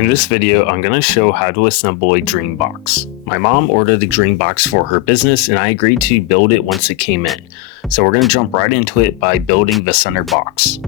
In this video, I'm going to show how to assemble a Dreambox. My mom ordered the Dreambox for her business and I agreed to build it once it came in. So we're going to jump right into it by building the center box.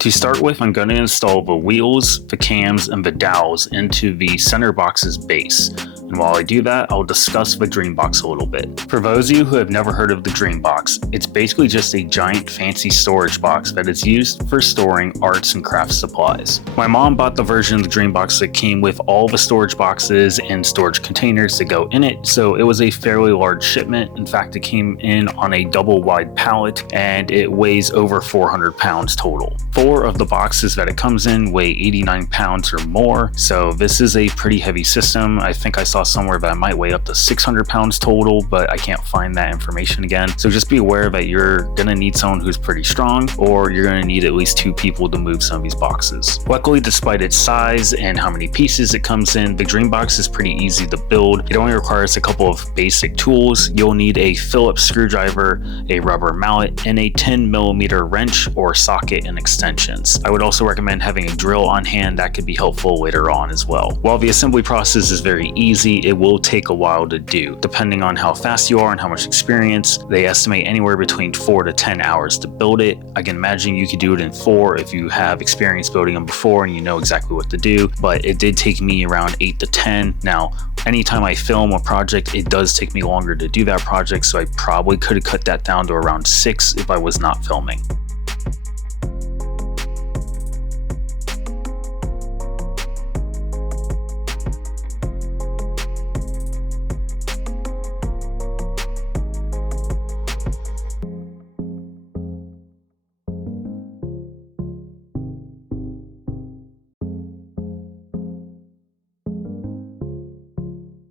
To start with, I'm going to install the wheels, the cams, and the dowels into the center box's base. And while I do that, I'll discuss the Dreambox a little bit. For those of you who have never heard of the Dreambox, it's basically just a giant fancy storage box that is used for storing arts and crafts supplies. My mom bought the version of the Dreambox that came with all the storage boxes and storage containers that go in it, so it was a fairly large shipment. In fact, it came in on a double wide pallet and it weighs over 400 pounds total. 4 of the boxes that it comes in weigh 89 pounds or more, so this is a pretty heavy system. I think I saw somewhere that it might weigh up to 600 pounds total, but I can't find that information again. So just be aware that you're gonna need someone who's pretty strong, or you're gonna need at least 2 people to move some of these boxes. Luckily, despite its size and how many pieces it comes in, the Dreambox is pretty easy to build. It only requires a couple of basic tools. You'll need a Phillips screwdriver, a rubber mallet, and a 10mm wrench or socket and extensions. I would also recommend having a drill on hand. That could be helpful later on as well. While the assembly process is very easy, it will take a while to do. Depending on how fast you are and how much experience, they estimate anywhere between 4 to 10 hours to build it. I can imagine you could do it in 4 if you have experience building them before and you know exactly what to do, but it did take me around 8 to 10. Now, anytime I film a project, it does take me longer to do that project, so I probably could have cut that down to around 6 if I was not filming.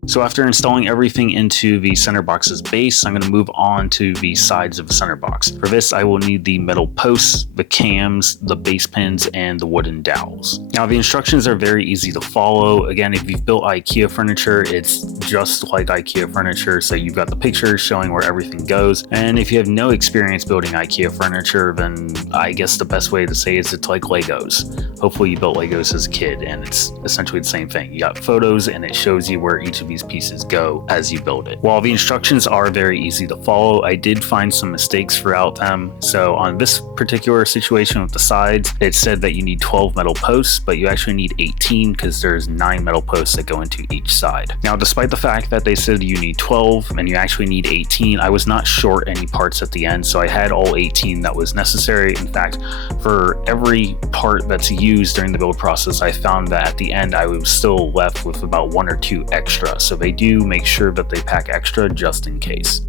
So after installing everything into the center box's base, I'm going to move on to the sides of the center box. For this, I will need the metal posts, the cams, the base pins, and the wooden dowels. Now, the instructions are very easy to follow. Again, if you've built IKEA furniture, it's just like IKEA furniture. So you've got the pictures showing where everything goes. And if you have no experience building IKEA furniture, then I guess the best way to say is it's like Legos. Hopefully you built Legos as a kid and it's essentially the same thing. You got photos and it shows you where each of these pieces go as you build it. While the instructions are very easy to follow, I did find some mistakes throughout them. So on this particular situation with the sides, it said that you need 12 metal posts, but you actually need 18 because there's 9 metal posts that go into each side. Now, despite the fact that they said you need 12 and you actually need 18, I was not short any parts at the end, so I had all 18 that was necessary. In fact, for every part that's used during the build process, I found that at the end I was still left with about 1 or 2 extra. So they do make sure that they pack extra just in case.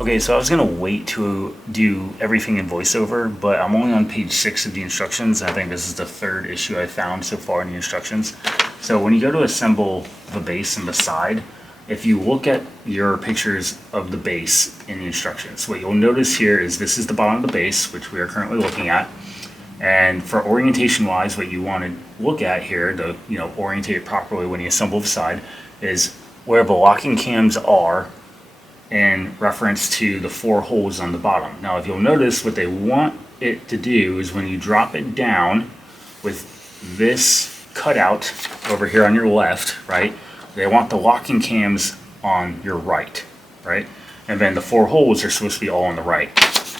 Okay, so I was gonna wait to do everything in voiceover, but I'm only on page 6 of the instructions. I think this is the 3rd issue I found so far in the instructions. So when you go to assemble the base and the side, if you look at your pictures of the base in the instructions, what you'll notice here is this is the bottom of the base, which we are currently looking at. And for orientation wise, what you want to look at here to orientate it properly when you assemble the side is where the locking cams are in reference to the 4 holes on the bottom. Now, if you'll notice, what they want it to do is when you drop it down with this cutout over here on your left, right, they want the locking cams on your right, right? And then the 4 holes are supposed to be all on the right.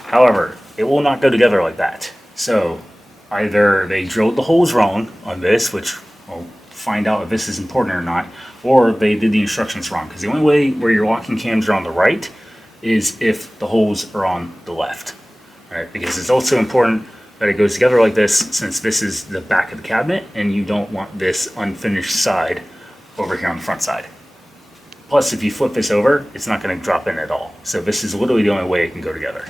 However, it will not go together like that. So either they drilled the holes wrong on this, which we'll find out if this is important or not, or they did the instructions wrong, because the only way where your locking cams are on the right is if the holes are on the left, right? Because it's also important that it goes together like this, since this is the back of the cabinet and you don't want this unfinished side over here on the front side. Plus, if you flip this over, it's not going to drop in at all. So this is literally the only way it can go together.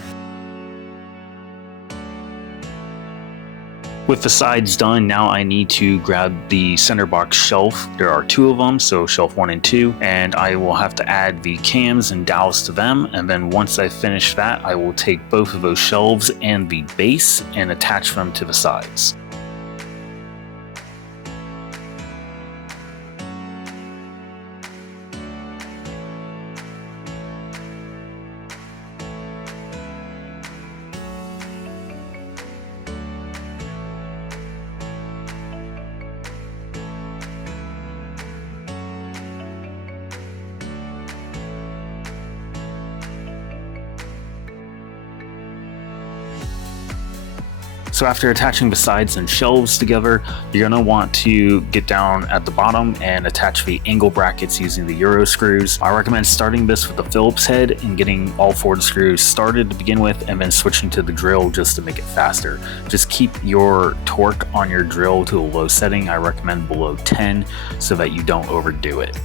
With the sides done, now I need to grab the center box shelf. There are 2 of them, so shelf 1 and 2, and I will have to add the cams and dowels to them. And then once I finish that, I will take both of those shelves and the base and attach them to the sides. So after attaching the sides and shelves together, you're going to want to get down at the bottom and attach the angle brackets using the Euro screws. I recommend starting this with the Phillips head and getting all 4 of the screws started to begin with, and then switching to the drill just to make it faster. Just keep your torque on your drill to a low setting. I recommend below 10 so that you don't overdo it.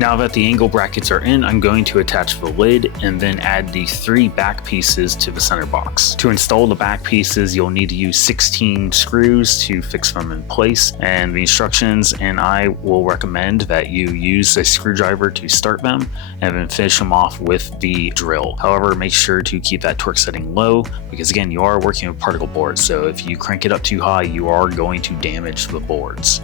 Now that the angle brackets are in, I'm going to attach the lid and then add the 3 back pieces to the center box. To install the back pieces, you'll need to use 16 screws to fix them in place, and the instructions, and I will recommend that you use a screwdriver to start them and then finish them off with the drill. However, make sure to keep that torque setting low because again, you are working with particle boards, so if you crank it up too high, you are going to damage the boards.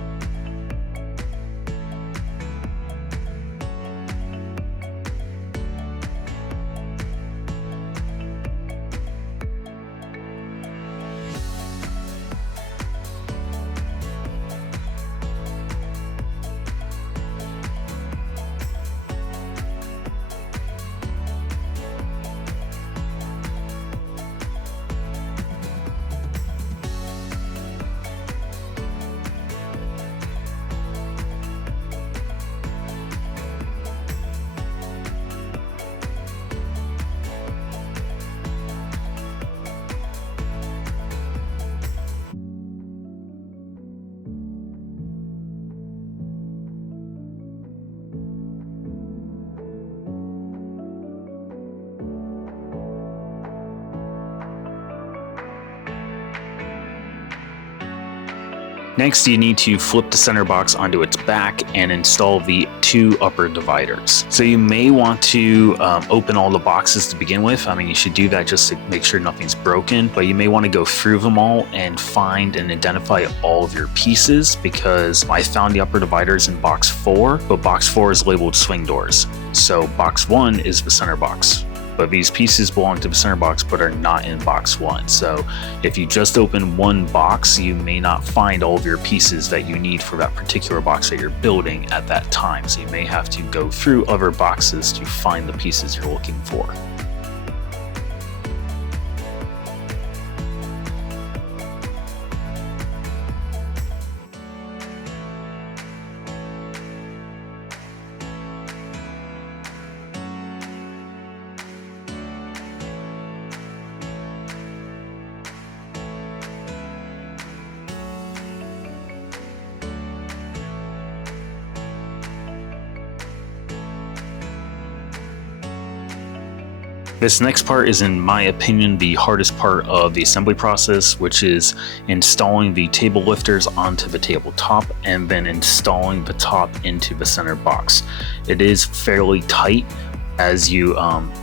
Next, you need to flip the center box onto its back and install the 2 upper dividers. So you may want to open all the boxes to begin with. I mean, you should do that just to make sure nothing's broken, but you may want to go through them all and find and identify all of your pieces, because I found the upper dividers in box 4, but box 4 is labeled swing doors. So box 1 is the center box. But these pieces belong to the center box but are not in box 1. So if you just open one box, you may not find all of your pieces that you need for that particular box that you're building at that time. So you may have to go through other boxes to find the pieces you're looking for. This next part is, in my opinion, the hardest part of the assembly process, which is installing the table lifters onto the tabletop and then installing the top into the center box. It is fairly tight as you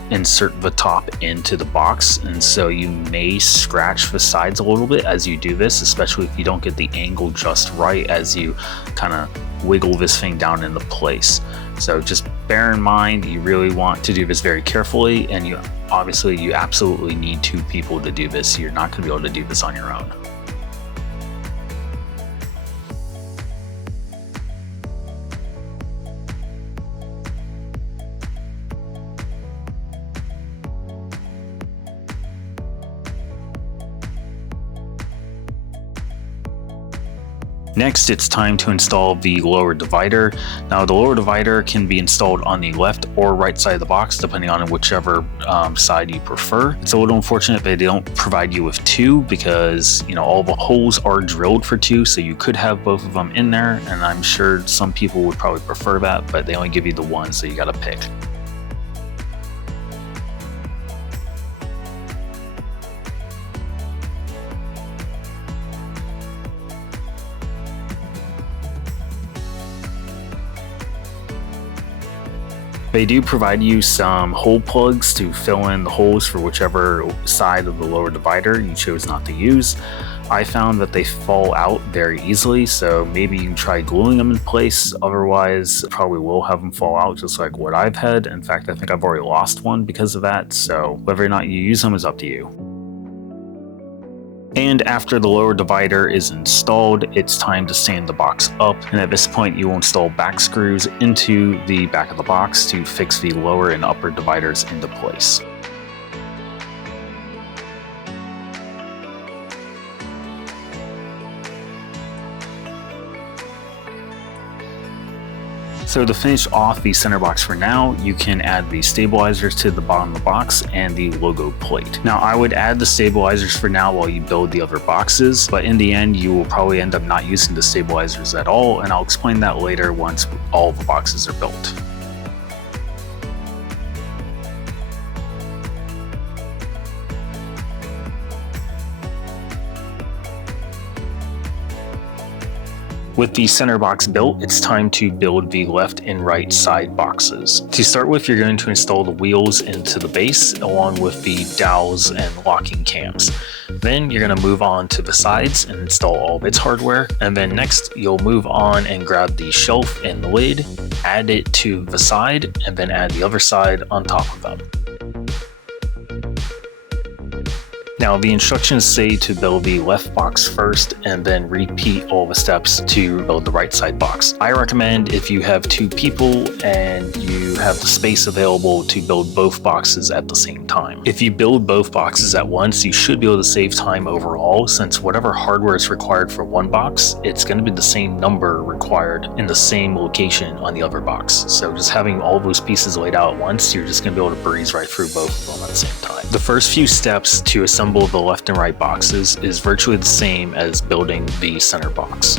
insert the top into the box, and so you may scratch the sides a little bit as you do this, especially if you don't get the angle just right as you kind of wiggle this thing down into place. So just bear in mind, you really want to do this very carefully, and you absolutely need 2 people to do this. You're not going to be able to do this on your own. Next, it's time to install the lower divider. Now, the lower divider can be installed on the left or right side of the box, depending on whichever side you prefer. It's a little unfortunate that they don't provide you with 2 because, all the holes are drilled for 2, so you could have both of them in there, and I'm sure some people would probably prefer that, but they only give you the 1, so you gotta pick. They do provide you some hole plugs to fill in the holes for whichever side of the lower divider you chose not to use. I found that they fall out very easily, so maybe you can try gluing them in place. Otherwise, probably will have them fall out just like what I've had. In fact, I think I've already lost one because of that, so whether or not you use them is up to you. And after the lower divider is installed, it's time to stand the box up, and at this point you will install back screws into the back of the box to fix the lower and upper dividers into place. So to finish off the center box for now, you can add the stabilizers to the bottom of the box and the logo plate. Now I would add the stabilizers for now while you build the other boxes, but in the end you will probably end up not using the stabilizers at all, and I'll explain that later once all the boxes are built. With the center box built, it's time to build the left and right side boxes. To start with, you're going to install the wheels into the base along with the dowels and locking cams. Then you're going to move on to the sides and install all of its hardware. And then next, you'll move on and grab the shelf and the lid, add it to the side, and then add the other side on top of them. Now the instructions say to build the left box first and then repeat all the steps to build the right side box. I recommend if you have 2 people and you have the space available to build both boxes at the same time. If you build both boxes at once, you should be able to save time overall, since whatever hardware is required for one box, it's going to be the same number required in the same location on the other box. So just having all those pieces laid out at once, you're just going to be able to breeze right through both of them at the same time. The first few steps to assemble the left and right boxes is virtually the same as building the center box.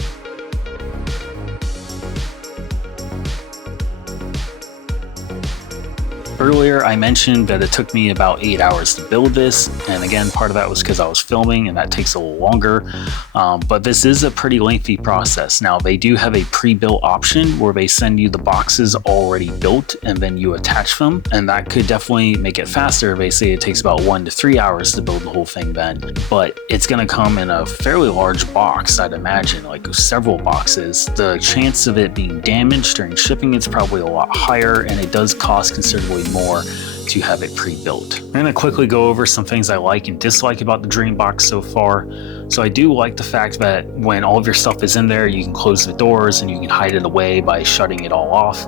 Earlier I mentioned that it took me about 8 hours to build this, and again part of that was because I was filming and that takes a little longer, but this is a pretty lengthy process. Now they do have a pre-built option where they send you the boxes already built and then you attach them, and that could definitely make it faster. They say it takes about 1 to 3 hours to build the whole thing then, but it's going to come in a fairly large box, I'd imagine, like several boxes. The chance of it being damaged during shipping is probably a lot higher, and it does cost considerably more to have it pre-built. I'm going to quickly go over some things I like and dislike about the Dreambox so far. So I do like the fact that when all of your stuff is in there, you can close the doors and you can hide it away by shutting it all off.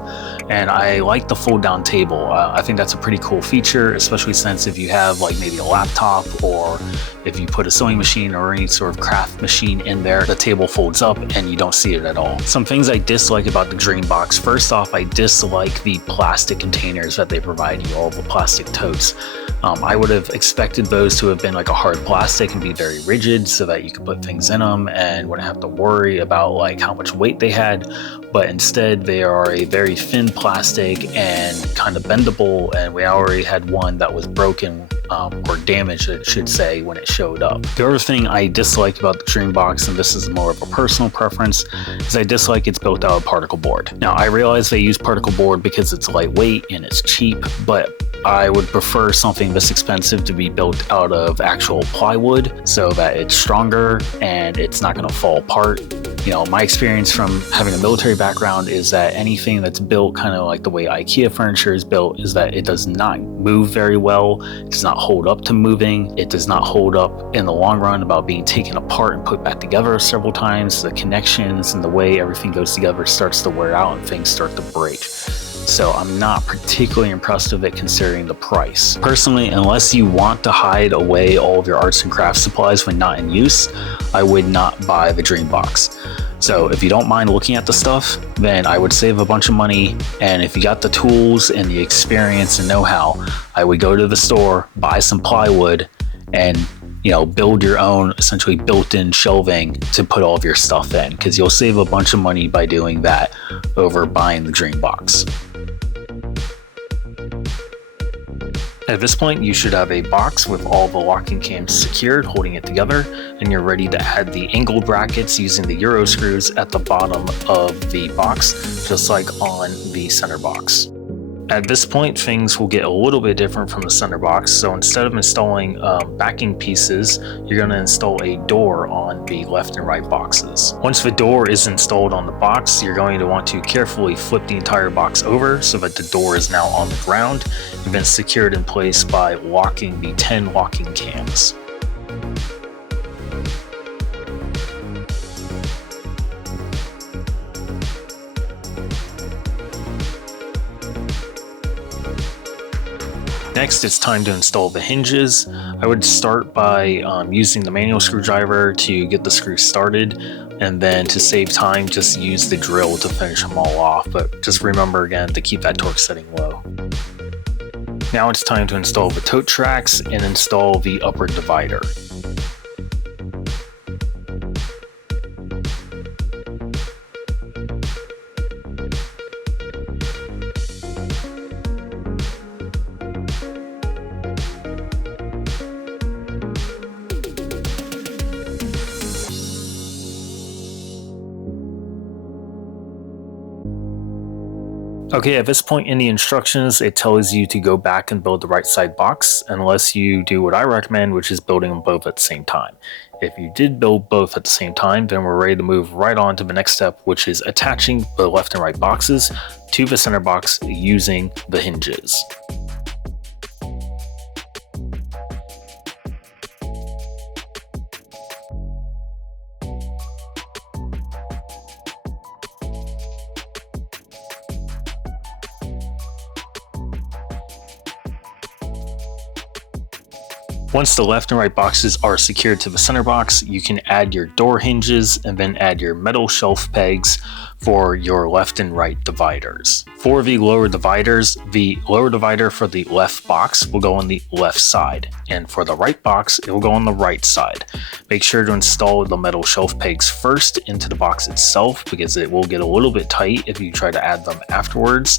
And I like the fold down table. I think that's a pretty cool feature, especially since if you have like maybe a laptop, or if you put a sewing machine or any sort of craft machine in there, the table folds up and you don't see it at all. Some things I dislike about the Dreambox. First off, I dislike the plastic containers that they provide you, all the plastic totes. I would have expected those to have been like a hard plastic and be very rigid so that you could put things in them and wouldn't have to worry about like how much weight they had, but instead they are a very thin plastic and kind of bendable, and we already had one that was broken or damaged, I should say, when it showed up. The other thing I dislike about the Dreambox, and this is more of a personal preference, is I dislike it's built out of particle board. Now I realize they use particle board because it's lightweight and it's cheap, but I would prefer something this expensive to be built out of actual plywood so that it's stronger and it's not going to fall apart. You know, my experience from having a military background is that anything that's built kind of like the way IKEA furniture is built is that it does not move very well. It does not hold up to moving. It does not hold up in the long run about being taken apart and put back together several times. The connections and the way everything goes together starts to wear out and things start to break. So I'm not particularly impressed with it considering the price. Personally, unless you want to hide away all of your arts and crafts supplies when not in use, I would not buy the Dreambox. So if you don't mind looking at the stuff, then I would save a bunch of money, and if you got the tools and the experience and know-how, I would go to the store, buy some plywood, and build your own essentially built-in shelving to put all of your stuff in, because you'll save a bunch of money by doing that over buying the Dreambox. At this point, you should have a box with all the locking cams secured, holding it together, and you're ready to add the angled brackets using the Euro screws at the bottom of the box, just like on the center box. At this point, things will get a little bit different from the center box. So instead of installing backing pieces, you're going to install a door on the left and right boxes. Once the door is installed on the box, you're going to want to carefully flip the entire box over so that the door is now on the ground and then secured in place by locking the 10 locking cams. Next, it's time to install the hinges. I would start by using the manual screwdriver to get the screws started, and then to save time, just use the drill to finish them all off. But just remember again to keep that torque setting low. Now it's time to install the tote tracks and install the upper divider. Okay, at this point in the instructions, it tells you to go back and build the right side box, unless you do what I recommend, which is building them both at the same time. If you did build both at the same time, then we're ready to move right on to the next step, which is attaching the left and right boxes to the center box using the hinges. Once the left and right boxes are secured to the center box, you can add your door hinges and then add your metal shelf pegs for your left and right dividers. For the lower dividers, the lower divider for the left box will go on the left side, and for the right box, it will go on the right side. Make sure to install the metal shelf pegs first into the box itself, because it will get a little bit tight if you try to add them afterwards.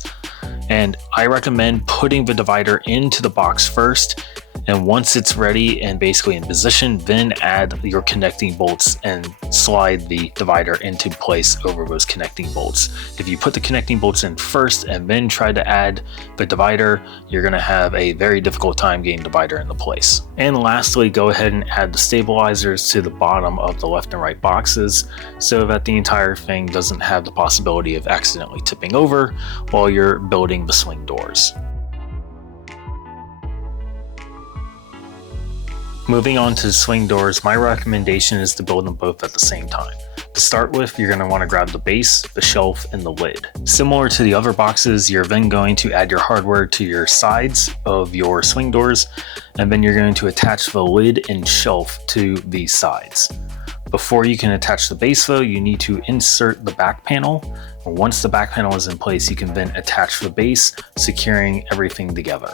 And I recommend putting the divider into the box first, and once it's ready and basically in position, then add your connecting bolts and slide the divider into place over those connecting bolts. If you put the connecting bolts in first and then try to add the divider, you're going to have a very difficult time getting the divider into place. And lastly, go ahead and add the stabilizers to the bottom of the left and right boxes so that the entire thing doesn't have the possibility of accidentally tipping over while you're building the swing doors. Moving on to the swing doors, my recommendation is to build them both at the same time. To start with, you're going to want to grab the base, the shelf, and the lid. Similar to the other boxes, you're then going to add your hardware to your sides of your swing doors, and then you're going to attach the lid and shelf to these sides. Before you can attach the base though, you need to insert the back panel. And once the back panel is in place, you can then attach the base, securing everything together.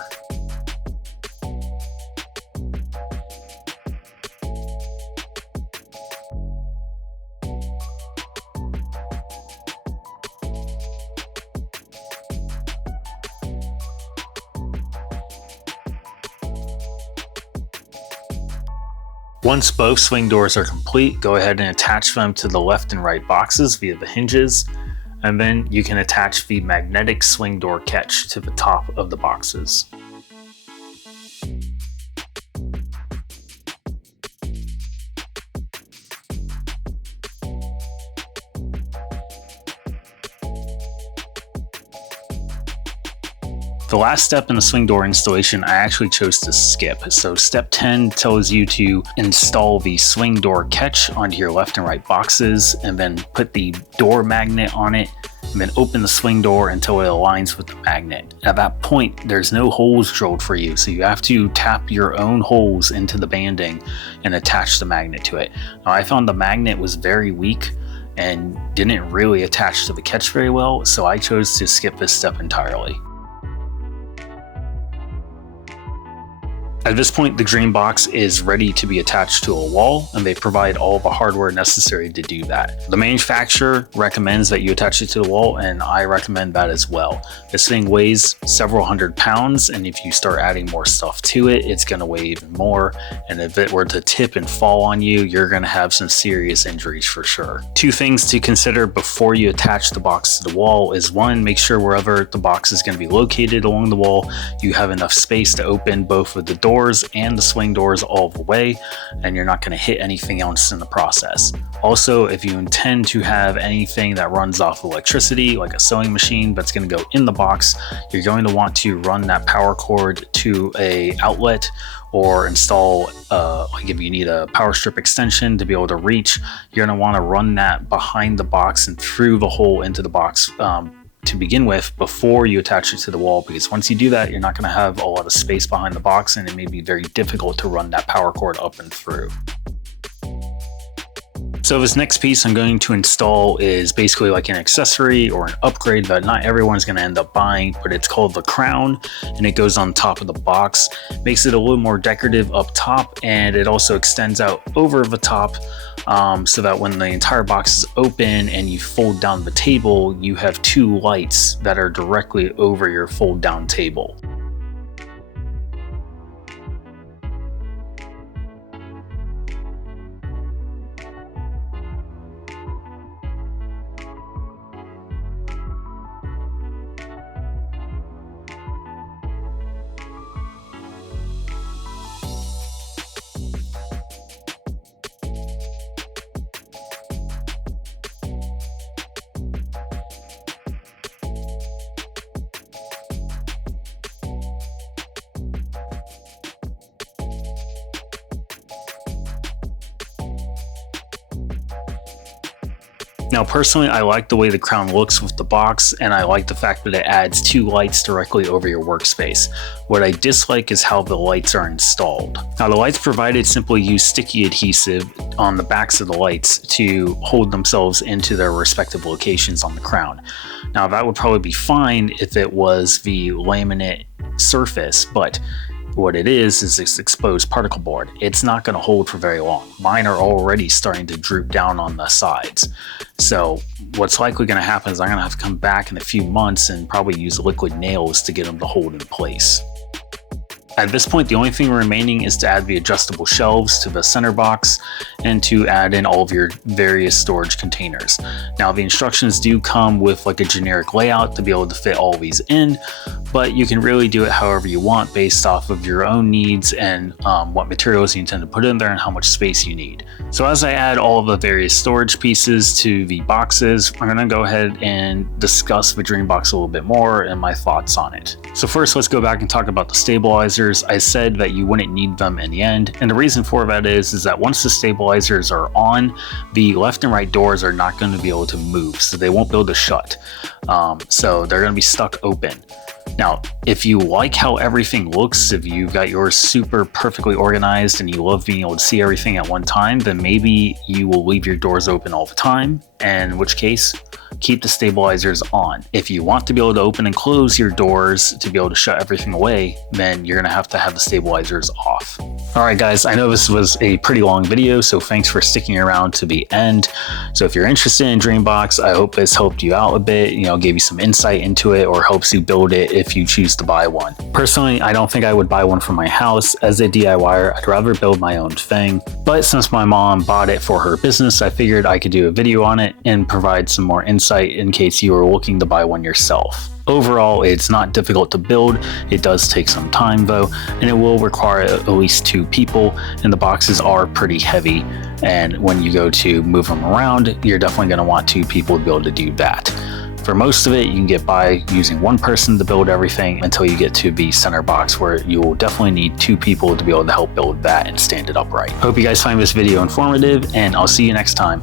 Once both swing doors are complete, go ahead and attach them to the left and right boxes via the hinges, and then you can attach the magnetic swing door catch to the top of the boxes. The last step in the swing door installation I actually chose to skip. So step 10 tells you to install the swing door catch onto your left and right boxes, and then put the door magnet on it, and then open the swing door until it aligns with the magnet. At that point, there's no holes drilled for you, so you have to tap your own holes into the banding and attach the magnet to it. Now, I found the magnet was very weak and didn't really attach to the catch very well, so I chose to skip this step entirely. At this point, the Dreambox is ready to be attached to a wall, and they provide all the hardware necessary to do that. The manufacturer recommends that you attach it to the wall, and I recommend that as well. This thing weighs several hundred pounds, and if you start adding more stuff to it, it's going to weigh even more. And if it were to tip and fall on you, you're going to have some serious injuries for sure. Two things to consider before you attach the box to the wall is, one, make sure wherever the box is going to be located along the wall, you have enough space to open both of the doors and the swing doors all the way, and you're not going to hit anything else in the process. Also, if you intend to have anything that runs off electricity, like a sewing machine that's going to go in the box, you're going to want to run that power cord to a outlet, or install like if you need a power strip extension to be able to reach, you're going to want to run that behind the box and through the hole into the box to begin with before you attach it to the wall, because once you do that, you're not going to have a lot of space behind the box, and it may be very difficult to run that power cord up and through. So this next piece I'm going to install is basically like an accessory or an upgrade that not everyone's going to end up buying, but it's called the crown, and it goes on top of the box. Makes it a little more decorative up top, and it also extends out over the top, so that when the entire box is open and you fold down the table, you have two lights that are directly over your fold down table. Now personally, I like the way the crown looks with the box, and I like the fact that it adds two lights directly over your workspace. What I dislike is how the lights are installed. Now the lights provided simply use sticky adhesive on the backs of the lights to hold themselves into their respective locations on the crown. Now that would probably be fine if it was the laminate surface, but what it is this exposed particle board. It's not going to hold for very long. Mine are already starting to droop down on the sides. So what's likely going to happen is I'm going to have to come back in a few months and probably use liquid nails to get them to hold in place. At this point, the only thing remaining is to add the adjustable shelves to the center box and to add in all of your various storage containers. Now the instructions do come with like a generic layout to be able to fit all these in, but you can really do it however you want based off of your own needs and what materials you intend to put in there and how much space you need. So as I add all of the various storage pieces to the boxes, I'm going to go ahead and discuss the Dreambox a little bit more and my thoughts on it. So first, let's go back and talk about the stabilizers. I said that you wouldn't need them in the end, and the reason for that is that once the stabilizers are on, the left and right doors are not going to be able to move, so they won't be able to shut. So they're going to be stuck open. Now, if you like how everything looks, if you've got yours super perfectly organized and you love being able to see everything at one time, then maybe you will leave your doors open all the time, and in which case, keep the stabilizers on. If you want to be able to open and close your doors to be able to shut everything away, then you're going to have the stabilizers off. Alright guys, I know this was a pretty long video, so thanks for sticking around to the end. So if you're interested in Dreambox, I hope this helped you out a bit, gave you some insight into it, or helps you build it if you choose to buy one. Personally, I don't think I would buy one for my house. As a DIYer, I'd rather build my own thing. But since my mom bought it for her business, I figured I could do a video on it and provide some more insight in case you were looking to buy one yourself. Overall, it's not difficult to build. It does take some time though, and it will require at least 2 people, and the boxes are pretty heavy, and when you go to move them around, you're definitely going to want 2 people to be able to do that. For most of it, you can get by using 1 person to build everything until you get to the center box, where you will definitely need 2 people to be able to help build that and stand it upright. Hope you guys find this video informative, and I'll see you next time.